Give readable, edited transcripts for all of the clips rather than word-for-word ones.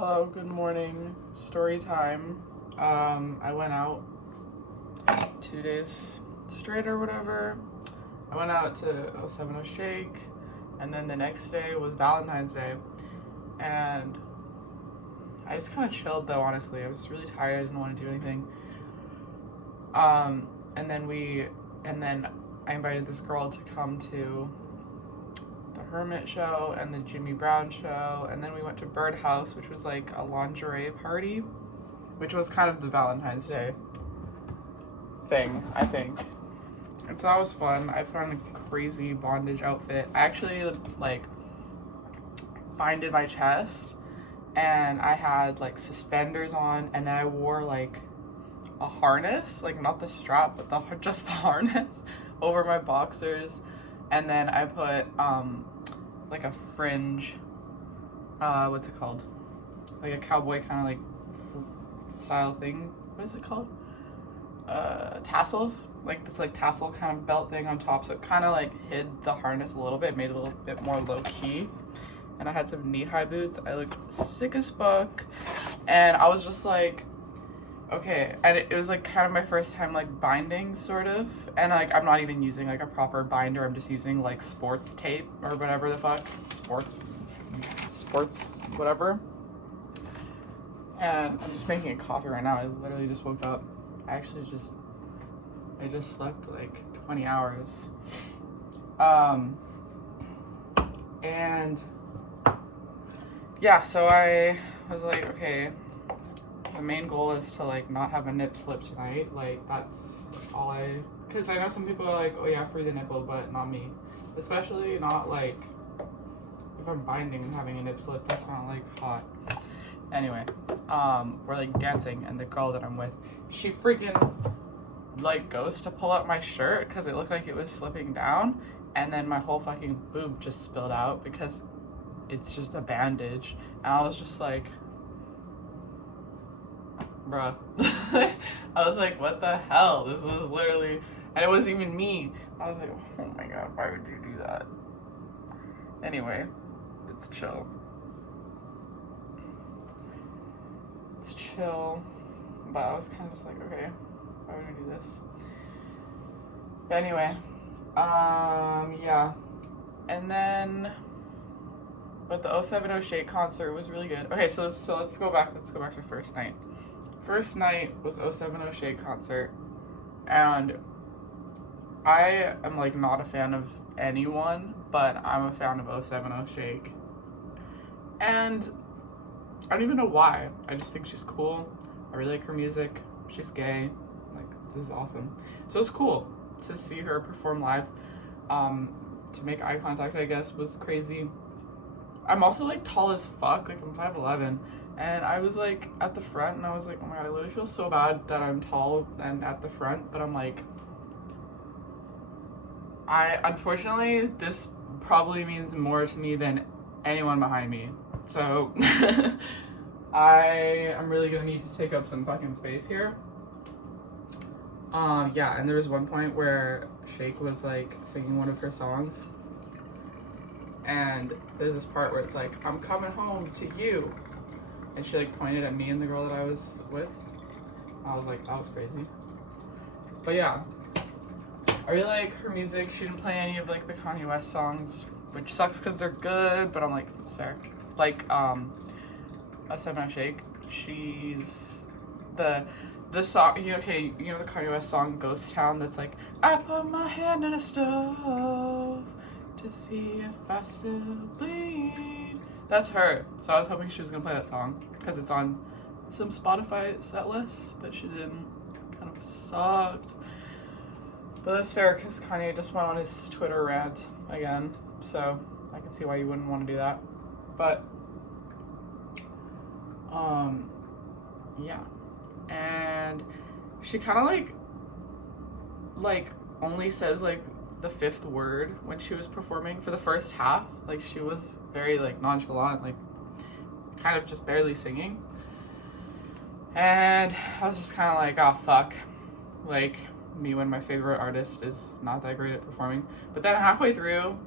Hello, good morning. Story time. I went out 2 days straight or whatever. I went out to 070 Shake, and then the next day was Valentine's Day. And I just kind of chilled though, honestly. I was really tired, I didn't want to do anything. And then I invited this girl to come to the Hermit show and the Jimmy Brown show, and then we went to Birdhouse, which was like a lingerie party, which was kind of the Valentine's Day thing, I think. And so that was fun. I put on a crazy bondage outfit. I actually like binded my chest, and I had like suspenders on, and then I wore like a harness, like not the strap, but just the harness over my boxers. And then I put like a fringe, what's it called? Like a cowboy kind of like style thing. What is it called? Tassels, like this like tassel kind of belt thing on top. So it kind of like hid the harness a little bit, made it a little bit more low key. And I had some knee-high boots. I looked sick as fuck. And I was just like, okay. And it was like kind of my first time like binding, sort of. And like I'm not even using like a proper binder. I'm just using like sports tape or whatever the fuck. Sports, whatever. And I'm just making a coffee right now. I literally just woke up. I just slept like 20 hours. And yeah, so I was like, okay, the main goal is to like not have a nip slip tonight. Like that's all because I know some people are like, oh yeah, free the nipple, but not me. Especially not like if I'm binding and having a nip slip, that's not like hot. Anyway, we're like dancing, and the girl that I'm with, she freaking like goes to pull up my shirt because it looked like it was slipping down, and then my whole fucking boob just spilled out because it's just a bandage. And I was just like, bruh. I was like, what the hell? This was literally, and it wasn't even me. I was like, oh my god, why would you do that? Anyway, it's chill. It's chill. But I was kind of just like, okay, why would I do this? But anyway, yeah. And then, but the 070 Shake concert was really good. Okay, so let's go back to first night. First night was 070 Shake concert, and I am like not a fan of anyone, but I'm a fan of 070 Shake. And I don't even know why. I just think she's cool. I really like her music. She's gay. Like, this is awesome. So it's cool to see her perform live. To make eye contact, I guess, was crazy. I'm also like tall as fuck. Like I'm 5'11", and I was like at the front, and I was like, oh my god, I literally feel so bad that I'm tall and at the front. But I'm like, unfortunately, this probably means more to me than anyone behind me. So I am really gonna need to take up some fucking space here. Yeah, and there was one point where Shake was like singing one of her songs, and there's this part where it's like, I'm coming home to you, and she like pointed at me and the girl that I was with. I was like, that was crazy. But yeah, I really like her music. She didn't play any of like the Kanye West songs, which sucks because they're good, but I'm like, it's fair. Like a 070 Shake, she's the song, you know the Kanye West song Ghost Town that's like, I put my hand in a stove to see if I still bleed. That's her. So I was hoping she was gonna play that song because it's on some Spotify set lists, but she didn't. Kind of sucked. But that's fair because Kanye just went on his Twitter rant again, so I can see why you wouldn't want to do that. But yeah, and she kind of like only says like the fifth word when she was performing for the first half. Like she was very like nonchalant, like kind of just barely singing, and I was just kind of like, oh fuck, like me when my favorite artist is not that great at performing. But then halfway through,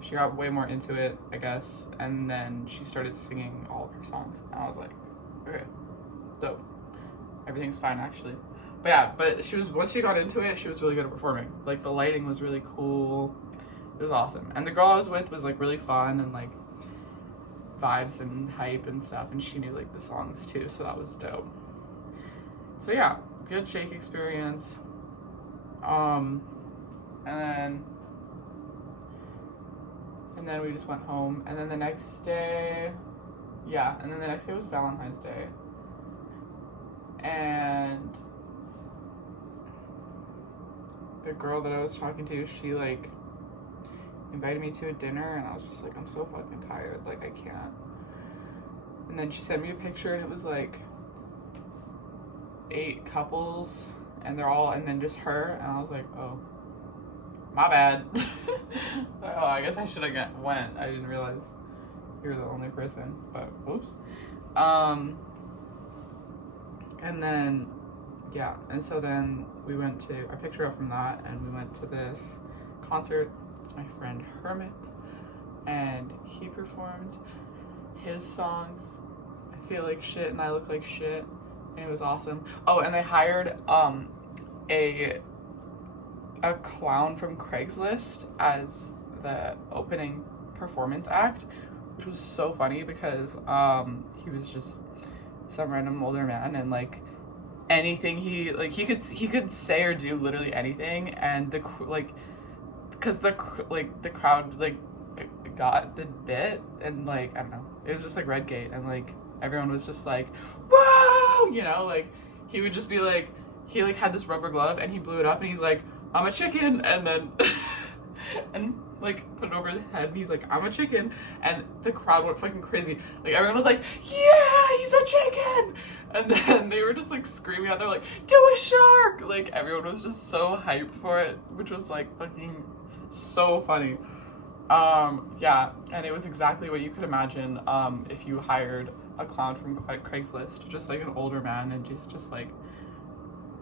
she got way more into it, I guess, and then she started singing all of her songs, and I was like, okay, dope. Everything's fine, actually. But yeah, once she got into it, she was really good at performing. Like, the lighting was really cool. It was awesome. And the girl I was with was, like, really fun and, like, vibes and hype and stuff, and she knew, like, the songs, too, so that was dope. So, yeah, good Shake experience. And then we just went home, and then the next day was Valentine's Day. And the girl that I was talking to, she, like, invited me to a dinner, and I was just like, I'm so fucking tired, like, I can't. And then she sent me a picture, and it was, like, 8 couples, and then just her, and I was like, oh, my bad. Oh, I guess I should have went. I didn't realize you were the only person, but whoops. And then, yeah, and so then I picked her up from that, and we went to this concert. It's my friend Hermit, and he performed his songs, I Feel Like Shit and I Look Like Shit, and it was awesome. Oh, and they hired a clown from Craigslist as the opening performance act, which was so funny because he was just some random older man, and like anything he could say or do literally anything, and the crowd like got the bit, and like I don't know, it was just like Redgate, and like everyone was just like whoa, you know, like he would just be like, he like had this rubber glove and he blew it up and he's like, I'm a chicken, and then and like put it over his head and he's like, I'm a chicken, and the crowd went fucking crazy. Like everyone was like, yeah, he's a chicken, and then they were just like screaming out there like, do a shark, like everyone was just so hyped for it, which was like fucking so funny. Yeah, and it was exactly what you could imagine if you hired a clown from Craigslist, just like an older man, and just like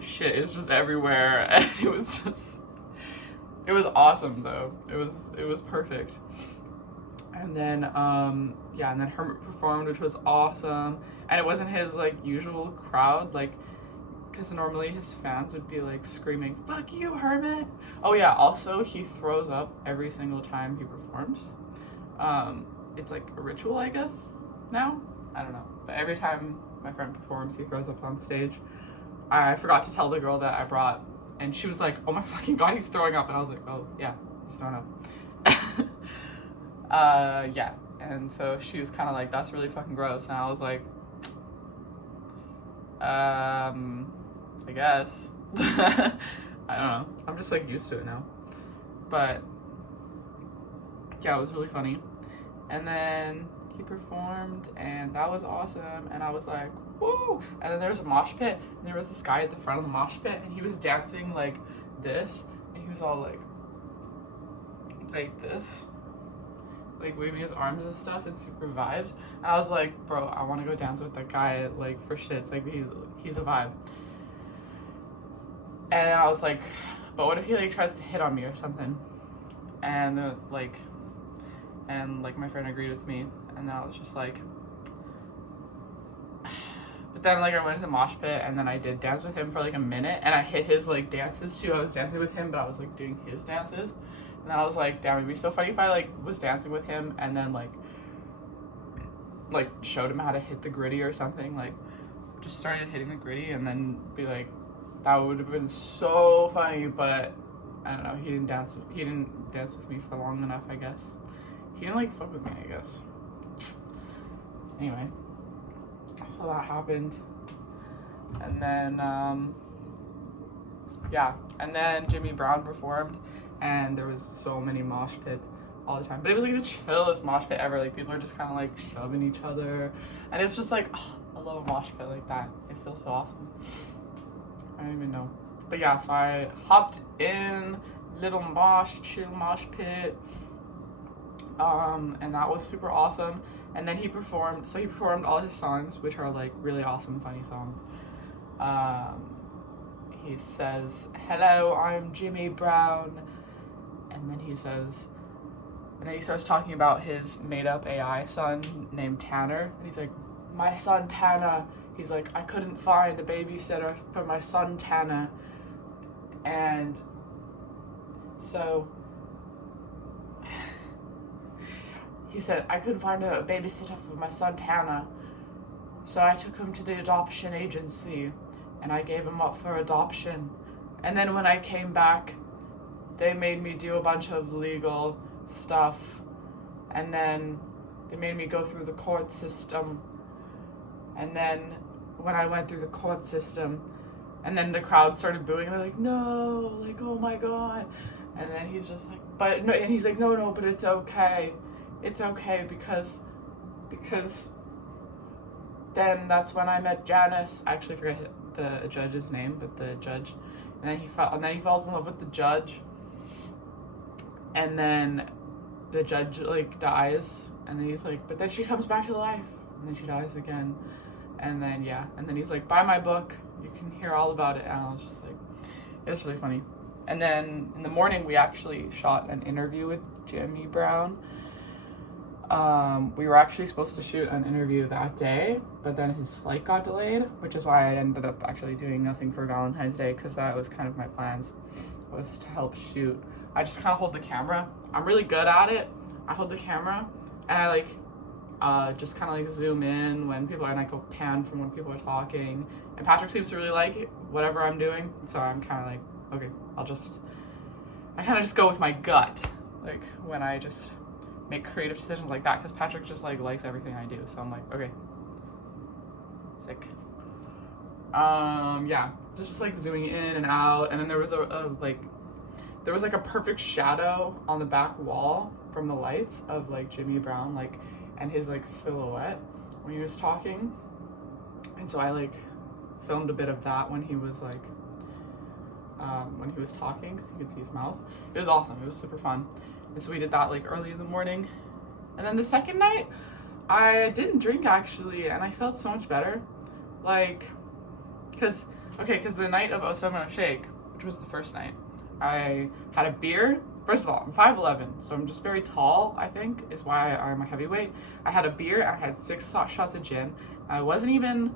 shit is just everywhere, and it was awesome though. It was perfect. And then and then Hermit performed, which was awesome, and it wasn't his like usual crowd, like because normally his fans would be like screaming, fuck you, Hermit. Oh yeah, also he throws up every single time he performs. It's like a ritual, I guess, now, I don't know, but every time my friend performs he throws up on stage. I forgot to tell the girl that I brought, and she was like, oh my fucking god, he's throwing up, and I was like, oh yeah, he's throwing up. Yeah, and so she was kind of like, that's really fucking gross, and I was like, I guess. I don't know, I'm just like used to it now, but yeah, it was really funny. And then he performed, and that was awesome, and I was like, woo! And then there was a mosh pit, and there was this guy at the front of the mosh pit, and he was dancing like this, and he was all like this, like waving his arms and stuff, and super vibes. And I was like, bro, I want to go dance with that guy, like for shits, like he's a vibe. And I was like, but what if he like tries to hit on me or something? And my friend agreed with me, and then I was just like, but then like I went to the mosh pit, and then I did dance with him for like a minute, and I hit his like dances too. I was dancing with him, but I was like doing his dances, and then I was like, damn, it'd be so funny if I like was dancing with him and then like showed him how to hit the gritty or something, like just started hitting the gritty, and then be like, that would have been so funny. But I don't know, he didn't dance with me for long enough, I guess. He didn't like fuck with me, I guess. Anyway, so that happened, and then and then Jimmy Brown performed, and there was so many mosh pits all the time, but it was like the chillest mosh pit ever. Like people are just kind of like shoving each other, and it's just like, oh, I love a mosh pit like that. It feels so awesome. I don't even know, but yeah, so I hopped in little chill mosh pit, and that was super awesome. And then he performed all his songs, which are like really awesome, funny songs. He says, hello, I'm Jimmy Brown. And then he says, And then he starts talking about his made-up AI son named Tanner. And he's like, my son Tanner. He's like, I couldn't find a babysitter for my son Tanner. And so he said, I couldn't find a babysitter for my son Tanner. So I took him to the adoption agency and I gave him up for adoption. And then when I came back, they made me do a bunch of legal stuff. And then they made me go through the court system. And then when I went through the court system, and then the crowd started booing, and they're like, no, like, oh my God. And then he's just like, but no, and he's like, no, but it's okay. It's okay because then that's when I met Janice. I actually forget the judge's name, but the judge. And then he falls in love with the judge. And then the judge like dies, and then he's like, but then she comes back to life, and then she dies again. And then and then he's like, buy my book, you can hear all about it. And I was just like, it was really funny. And then in the morning we actually shot an interview with Jimmy Brown. We were actually supposed to shoot an interview that day, but then his flight got delayed, which is why I ended up actually doing nothing for Valentine's Day, because that was kind of my plans, was to help shoot. I just kind of hold the camera. I'm really good at it. I hold the camera and I like just kind of like zoom in when people, and I go pan from when people are talking. And Patrick seems to really like it, whatever I'm doing. So I'm kind of like, okay, I kind of just go with my gut, like when I just make creative decisions like that, because Patrick just like likes everything I do. So I'm like, okay, sick. Just like zooming in and out, and then there was a perfect shadow on the back wall from the lights of like Jimmy Brown, like, and his like silhouette when he was talking. And so I like filmed a bit of that when he was like when he was talking, because you could see his mouth. It was awesome. It was super fun. And so we did that like early in the morning. And then the second night I didn't drink actually, and I felt so much better. Like, because the night of 070 Shake, which was the first night, I had a beer. First of all, I'm 5'11", so I'm just very tall, I think, is why I'm a heavyweight. I had a beer, and I had 6 shots of gin. I wasn't even,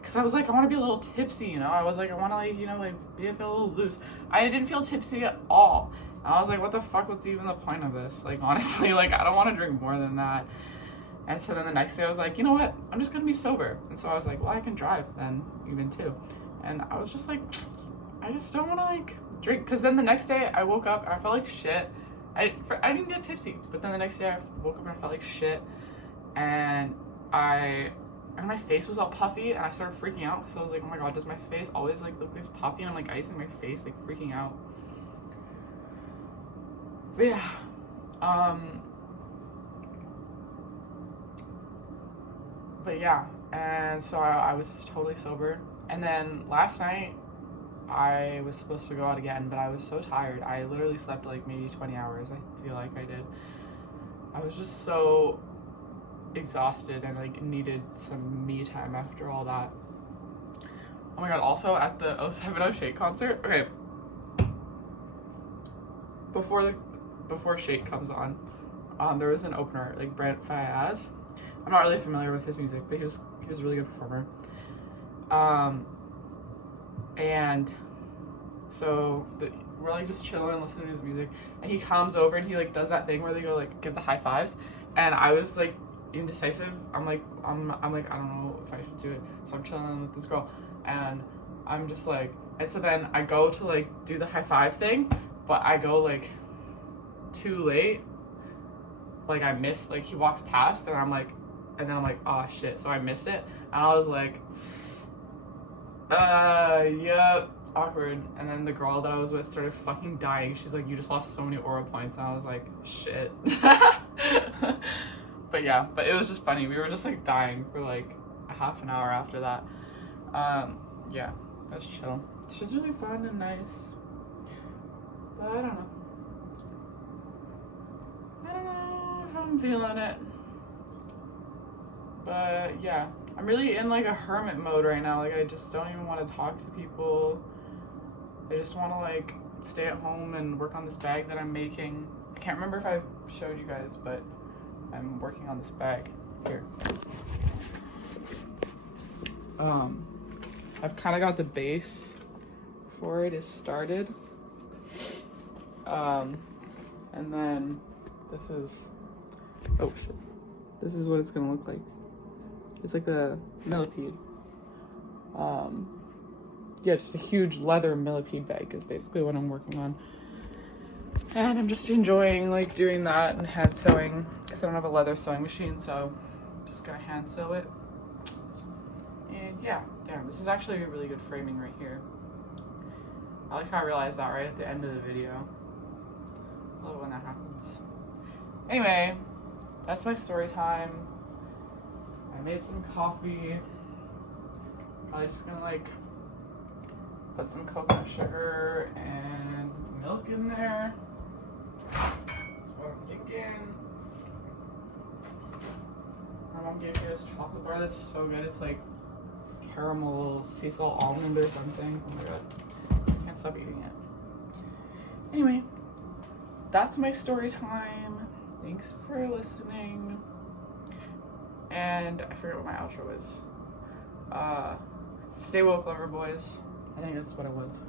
because I was like, I want to be a little tipsy, you know? I was like, I want to like, you know, like feel a little loose. I didn't feel tipsy at all. And I was like, what the fuck, what's even the point of this? Like, honestly, like, I don't want to drink more than that. And so then the next day I was like, you know what? I'm just going to be sober. And so I was like, well, I can drive then, even too. And I was just like, I just don't want to like drink, because then the next day I woke up and I felt like shit. I didn't get tipsy, but then the next day I woke up and I felt like shit, and my face was all puffy, and I started freaking out because I was like, oh my God, does my face always like look this puffy? And I'm like icing my face, like freaking out. But yeah, and so I was totally sober. And then last night I was supposed to go out again, but I was so tired. I literally slept like maybe 20 hours, I feel like I did. I was just so exhausted and like needed some me time after all that. Oh my God, also at the 070 Shake concert, okay, before Shake comes on, there was an opener, like Brent Faiyaz. I'm not really familiar with his music, but he was a really good performer. And so we're like just chilling, listening to his music, and he comes over and he like does that thing where they go like give the high fives, and I was like indecisive. I'm like I don't know if I should do it. So I'm chilling with this girl, and I'm just like, and so then I go to like do the high five thing, but I go like too late. Like I missed, like he walks past, and then I'm like, oh shit, so I missed it, and I was like, yep, awkward. And then the girl that I was with started fucking dying. She's like, you just lost so many aura points, and I was like, shit. But yeah, but it was just funny. We were just like dying for like a half an hour after that. Yeah, that's chill. It's just really fun and nice. But I don't know if I'm feeling it. But yeah, I'm really in like a hermit mode right now. Like I just don't even want to talk to people. I just want to like stay at home and work on this bag that I'm making. I can't remember if I showed you guys, but I'm working on this bag here. I've kind of got the base for it is started. And then this is, oh shit. This is what it's gonna look like. It's like a millipede. Yeah, just a huge leather millipede bag is basically what I'm working on. And I'm just enjoying like doing that and hand sewing because I don't have a leather sewing machine, so I'm just gonna hand sew it. And yeah, damn, this is actually a really good framing right here. I like how I realized that right at the end of the video. I love when that happens. Anyway, that's my story time. I made some coffee. Probably just gonna like put some coconut sugar and milk in there. That's what I'm thinking. My mom gave me this chocolate bar that's so good. It's like caramel sea salt almond or something. Oh my god. I can't stop eating it. Anyway, that's my story time. Thanks for listening. And I forget what my outro is. Stay woke, lover boys. I think that's what it was.